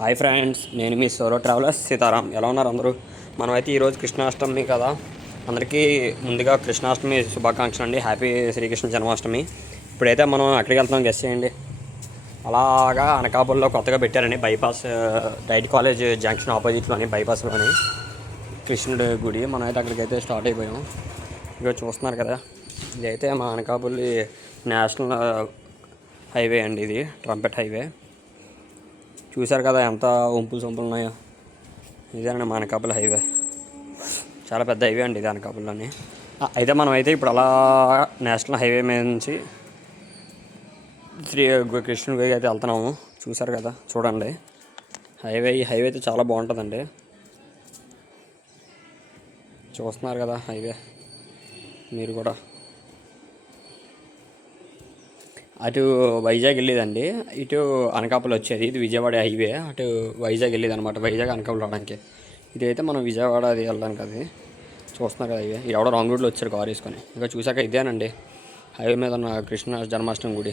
Hi friends, నేను మీ solo travellers Sitaram. ఎలా ఉన్నారు అందరూ? మనమైతే ఈరోజు కృష్ణాష్టమి కదా, అందరికీ ముందుగా కృష్ణాష్టమి శుభాకాంక్షలు అండి. హ్యాపీ శ్రీకృష్ణ జన్మాష్టమి. ఇప్పుడైతే మనం ఎక్కడికి వెళ్తున్నాం గెస్ చేయండి. అలాగా అనకాపల్లిలో కొత్తగా పెట్టారండి బైపాస్, డైట్ కాలేజ్ జంక్షన్ ఆపోజిట్లోని బైపాస్లోని కృష్ణుడి గుడి. మనమైతే అక్కడికైతే స్టార్ట్ అయిపోయాం. ఇక చూస్తున్నారు కదా, ఇదైతే మా అనకాపల్లి నేషనల్ హైవే అండి. ఇది ట్రంపెట్ హైవే. చూశారు కదా ఎంత వంపులు సొంపులు ఉన్నాయో. ఇదేనండి మా అనకాపల్లి హైవే. చాలా పెద్ద హైవే అండి ఇది అనకాపల్లిలోని. అయితే మనం అయితే ఇప్పుడు అలా నేషనల్ హైవే మీద నుంచి కృష్ణుడి గుడికి అయితే వెళ్తున్నాము. చూశారు కదా, చూడండి ఈ హైవే అయితే చాలా బాగుంటుందండి. చూస్తున్నారు కదా హైవే మీరు కూడా. అటు వైజాగ్ వెళ్ళేదండి, ఇటు అనకాపల్లి వచ్చేది. ఇది విజయవాడ హైవే, అటు వైజాగ్ వెళ్ళేది అనమాట. వైజాగ్ అనకాపల్లి రావడానికి. ఇదైతే మనం విజయవాడ అది వెళ్ళడానికి. అది చూస్తున్నారు కదా హైవే. ఎవడో రాంగ్ రూట్లో వచ్చారు కారు వేసుకొని. ఇంకా చూసాక ఇదేనండి హైవే మీద ఉన్న కృష్ణ జన్మాష్టమి గుడి.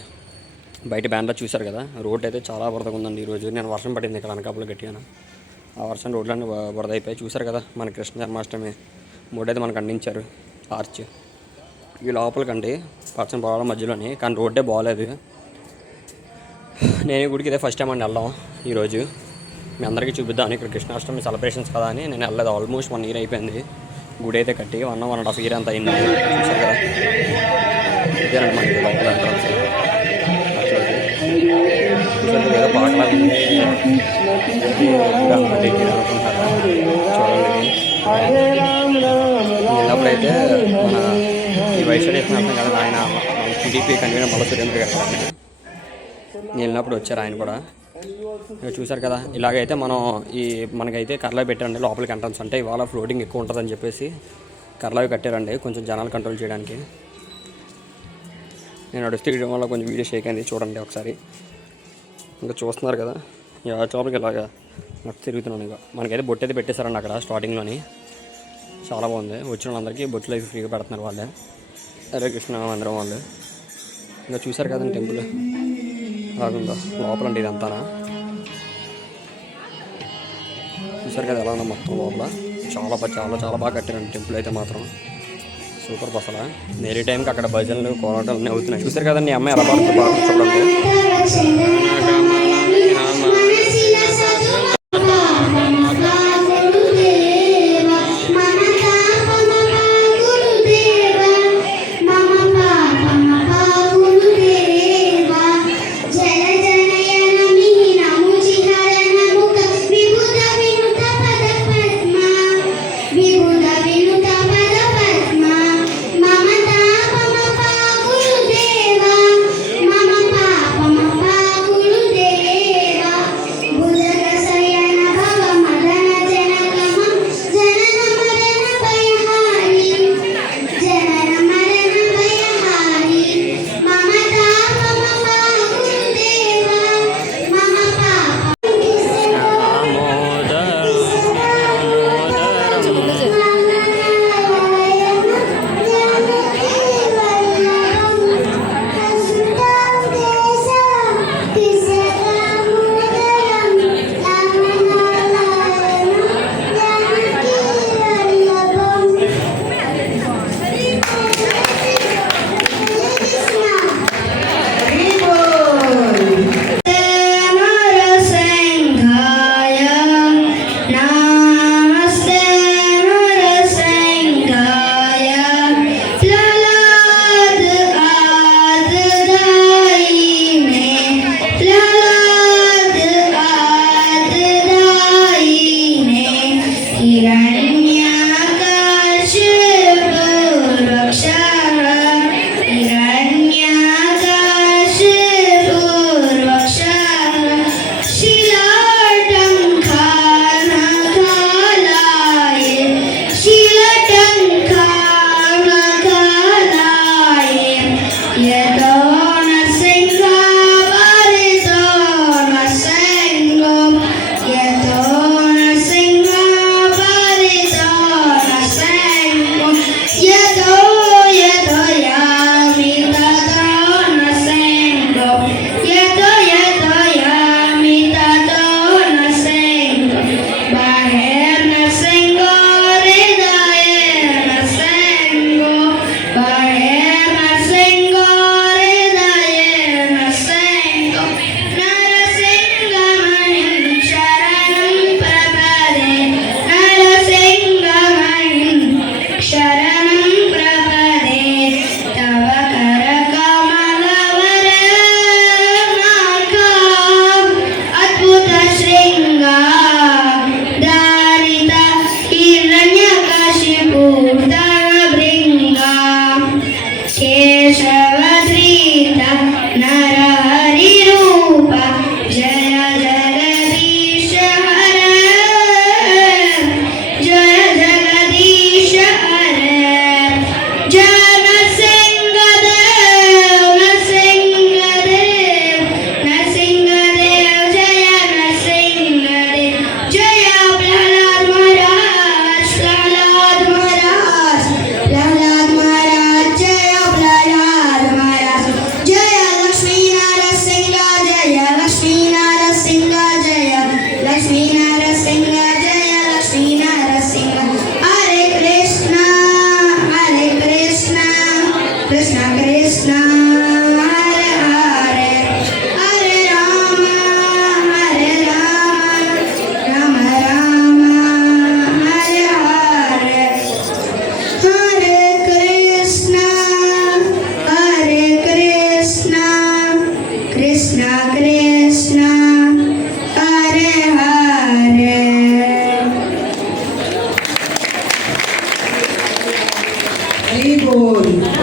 బయట బ్యానర్ చూశారు కదా. రోడ్ అయితే చాలా బురదగా ఉందండి ఈరోజు. నేను వర్షం పడింది ఇక్కడ అనకాపల్లి గట్టిగా. ఆ వర్షం రోడ్లన్నీ బురద అయిపోయి. చూశారు కదా మన కృష్ణ జన్మాష్టమి మూడైతే మనకు అందించారు ఆర్చ్. ఈ లోపలికండి పచ్చని పొలాల మధ్యలోని, కానీ రోడ్డే బాగోలేదు. నేను గుడికి ఇదే ఫస్ట్ టైం అండి వెళ్ళాం ఈరోజు. మీ అందరికీ చూపిద్దామని, ఇక్కడ కృష్ణాష్టమి సెలబ్రేషన్స్ కదా అని నేను వెళ్ళలేదు. ఆల్మోస్ట్ 1 year అయిపోయింది గుడి అయితే కట్టి. 1.5 year అంత అయింది. చూసారు కదా, ఇదేనండి మనకి లోపల ఎంట్రన్స్. ఏదో పాకలా అనుకుంటున్నారా చూడండి. వెళ్ళినప్పుడైతే మన ఈ వైశ్వర్ అర్థం కదా, ఆయన టీడీపీ కన్వీనర్ మల్ల సురేంద్ర గారు వెళ్ళినప్పుడు వచ్చారు ఆయన కూడా. చూశారు కదా, ఇలాగైతే మనం మనకైతే కర్రలు పెట్టారండి లోపలికి ఎంట్రన్స్. అంటే ఇవాళ ఫ్లోటింగ్ ఎక్కువ ఉంటుందని చెప్పేసి కర్రలు కట్టారండి, కొంచెం జనాలు కంట్రోల్ చేయడానికి. నేను నడుస్తూ వల్ల కొంచెం వీడియో షేక్ అయింది, చూడండి ఒకసారి. ఇంకా చూస్తున్నారు కదా, లోపలికి ఇలాగా నడుస్తూ తిరుగుతున్నాను. ఇంకా మనకైతే బొట్టు అయితే పెట్టేశారండి అక్కడ స్టార్టింగ్లోని. చాలా బాగుంది. వచ్చిన వాళ్ళందరికీ బొట్టులు అయితే ఫ్రీగా పెడుతున్నారు వాళ్ళే, హరే కృష్ణ మందిరం వాళ్ళు. ఇంకా చూశారు కదండి టెంపుల్ బాగుందో లోపల అండి. ఇదంతా చూశారు కదా ఎలా ఉందో మొత్తం లోపల. చాలా చాలా చాలా బాగా కట్టారండి టెంపుల్ అయితే మాత్రం. సూపర్ అసలు. నేరే టైంకి అక్కడ భజనలు కోలాటాలు అన్నీ అవుతున్నాయి. చూశారు కదండి అమ్మాయి ఎలా బాగా చూడండి.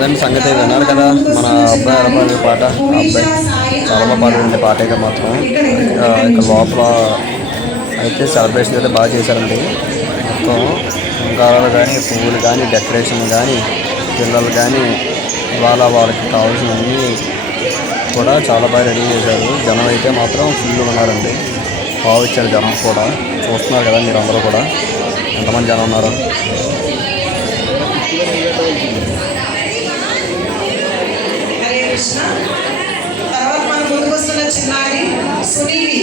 అదండి సంగతి విన్నారు కదా మన అబ్బాయి ఎలా పాడే పాట. ఆ అబ్బాయి చాలా బాగా పాడండి పాట అయితే మాత్రం. ఇక్కడ లోపల అయితే సెలబ్రేషన్ అయితే బాగా చేశారండి. మొత్తం అలంకారాలు కానీ పువ్వులు కానీ డెకరేషన్ కానీ పిల్లలు కానీ వాళ్ళకి కావాల్సినవన్నీ కూడా చాలా బాగా రెడీ చేశారు. జనం అయితే మాత్రం ఫుల్ ఉన్నారండి. బాగా వచ్చారు జనం కూడా. చూస్తున్నారు కదా మీరు అందరూ కూడా ఎంతమంది జనం ఉన్నారు. తర్వాత మన ముందుకు వస్తున్న చిన్నారి సునీలి.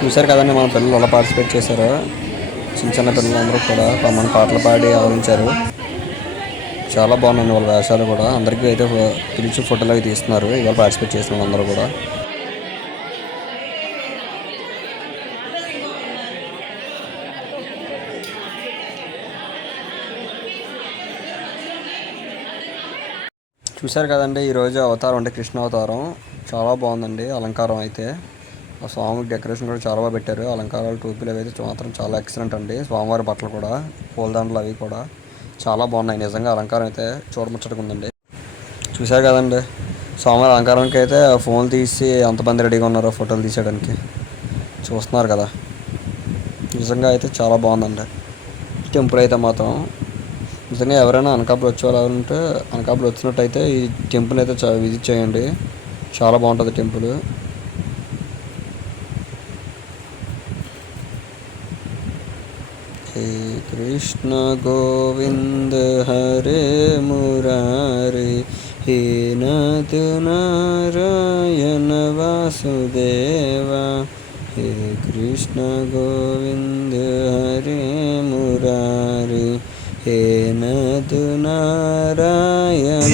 చూశారు కదండి మన పిల్లలు ఎలా పార్టిసిపేట్ చేశారు. చిన్న చిన్న పిల్లలందరూ కూడా మన పాటలు పాడి ఆలోచించారు. చాలా బాగున్నాయి వాళ్ళ వేషాలు కూడా. అందరికీ అయితే పిలిచి ఫోటోలు అవి తీస్తున్నారు ఇవాళ పార్టిసిపేట్ చేసిన వాళ్ళందరూ కూడా. చూశారు కదండి ఈరోజు అవతారం అంటే కృష్ణ అవతారం చాలా బాగుందండి. అలంకారం అయితే ఆ స్వామికి డెకరేషన్ కూడా చాలా బాగా పెట్టారు. అలంకారాలు టోపీలు అవి అయితే మాత్రం చాలా ఎక్సలెంట్ అండి. స్వామివారి బట్టలు కూడా పూలదండలు అవి కూడా చాలా బాగున్నాయి. నిజంగా అలంకారం అయితే చూడముచ్చటగా ఉందండి. చూశారు కదండి స్వామివారి అలంకారానికి అయితే ఫోన్లు తీసి ఎంతమంది రెడీగా ఉన్నారో ఫోటోలు తీసేయడానికి. చూస్తున్నారు కదా నిజంగా అయితే చాలా బాగుందండి టెంపుల్ అయితే మాత్రం. నిజంగా ఎవరైనా అనకాపల్లి వచ్చేవాళ్ళంటే అనకాపల్లి వచ్చినట్టయితే ఈ టెంపుల్ అయితే విజిట్ చేయండి. చాలా బాగుంటుంది టెంపుల్. హే కృష్ణ గోవింద హరే మురారి హే నాథ నారాయణ వాసుదేవ హే కృష్ణ గోవింద హరే మురారి హే నాథ నారాయణ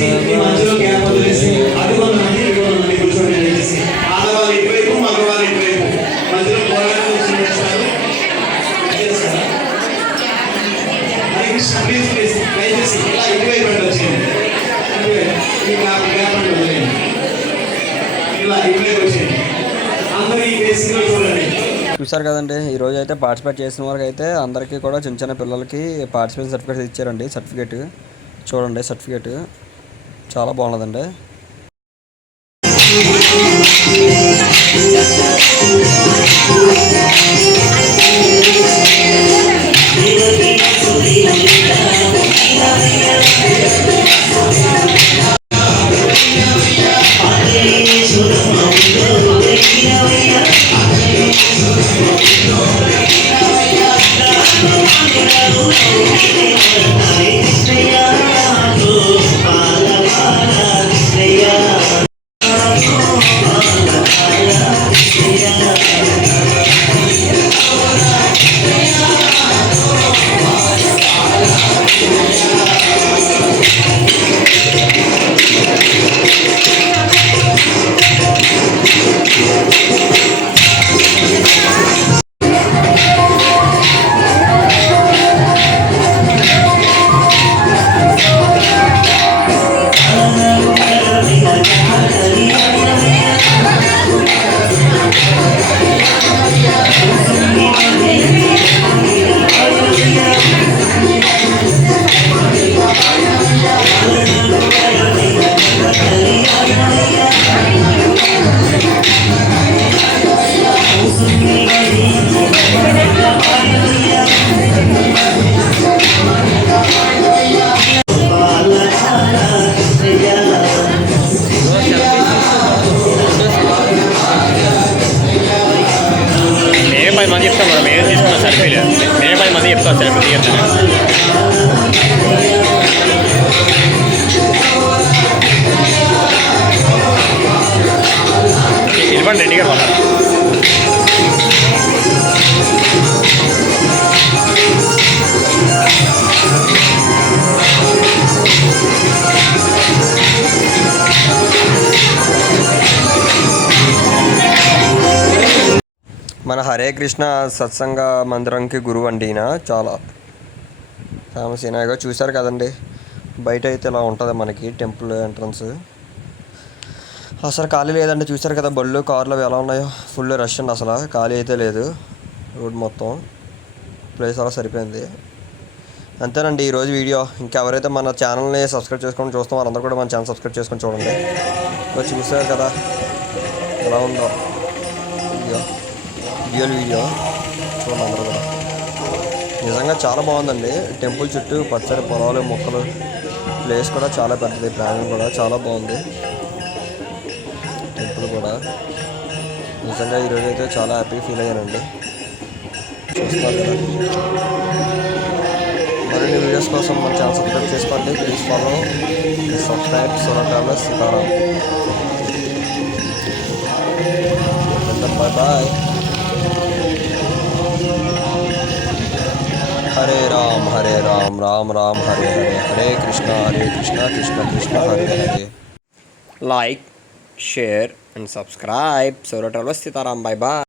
చూసారు కదండి ఈరోజు అయితే పార్టిసిపేట్ చేసిన వాళ్ళకి అయితే అందరికీ కూడా చిన్న చిన్న పిల్లలకి పార్టిసిపేషన్ సర్టిఫికేట్ ఇచ్చారండి. సర్టిఫికేట్ చూడండి సర్టిఫికేట్ చాలా బాగున్నదండి. చెప్తా సార్ ఇప్పుడు తీయద్దాను. వెళ్ళిపోండి రెడీగా పోతాను. మన హరే కృష్ణ సత్సంగ మందిరంకి గురువు అండి ఈయన. చాలా ఫేమస్ ఈయనగా చూశారు కదండి. బయట అయితే ఇలా ఉంటుంది మనకి టెంపుల్ ఎంట్రన్స్. అసలు ఖాళీ లేదండి, చూశారు కదా బళ్ళు కార్లు ఎలా ఉన్నాయో. ఫుల్ రష్ అండి, అసలు ఖాళీ అయితే లేదు. రోడ్ మొత్తం ప్లేస్ అలా సరిపోయింది. అంతేనండి ఈరోజు వీడియో. ఇంకెవరైతే మన ఛానల్ని సబ్స్క్రైబ్ చేసుకొని చూస్తాం వాళ్ళందరూ కూడా మన ఛానల్ సబ్స్క్రైబ్ చేసుకొని చూడండి. చూశారు కదా ఎలా ఉందో వీడియో చూడండి అందరూ కూడా. నిజంగా చాలా బాగుందండి. టెంపుల్ చుట్టూ పచ్చడి పొలాలు మొక్కలు, ప్లేస్ కూడా చాలా పెద్దది, ప్రాంగణం కూడా చాలా బాగుంది. టెంపుల్ కూడా నిజంగా ఈరోజు అయితే చాలా హ్యాపీ ఫీల్ అయ్యానండి. చూస్తున్నారు కదా. మరిన్ని వీడియోస్ కోసం మన ఛానల్ సబ్స్క్రైబ్ చేసుకోండి. Please follow subscribe solo travellers Sitaram. Bye bye. Hare Ram Ram Ram Hare Hare, Hare Krishna Krishna Krishna Hare Hare. Like, share and subscribe. Solo travellers Sitaram. Bye bye.